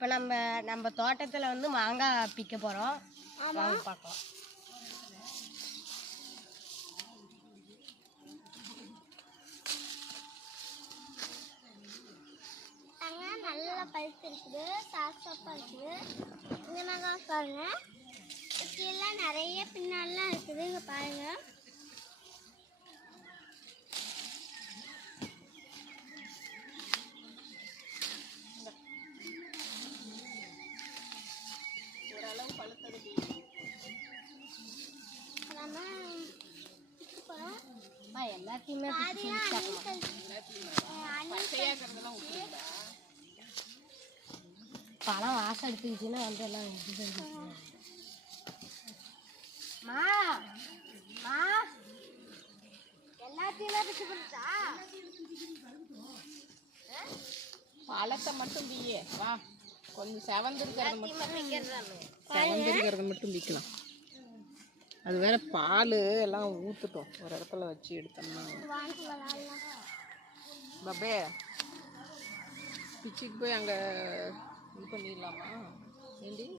இப்போ நம்ம தோட்டத்தில் வந்து மாங்காய் பிக்க போகிறோம். வாங்க பார்க்கலாம். நல்லா பழுத்து இருக்குது, சாஃப்டாக இருக்குது. இந்த மாங்காய் பாருங்க, கீழே நிறைய பின்னாலாம் இருக்குது. இங்கே பாருங்க, ஓரளவு பழுத்தது எல்லாத்தையுமே பழம் வாசம் எடுத்துக்கிச்சுன்னா வந்து எல்லாம் எல்லாத்தையுமே பிச்சு போட்டா பழத்தை மட்டும் பியே வா, கொஞ்சம் செவந்திருக்கிறது மட்டும் பிக்கலாம். அது வேற பால் எல்லாம் ஊற்றுட்டோம், ஒரு இடத்துல வச்சு எடுத்தோம்னா. பப்பே பிச்சுக்கு போய் அங்கே இது பண்ணிடலாமா ஏண்டி?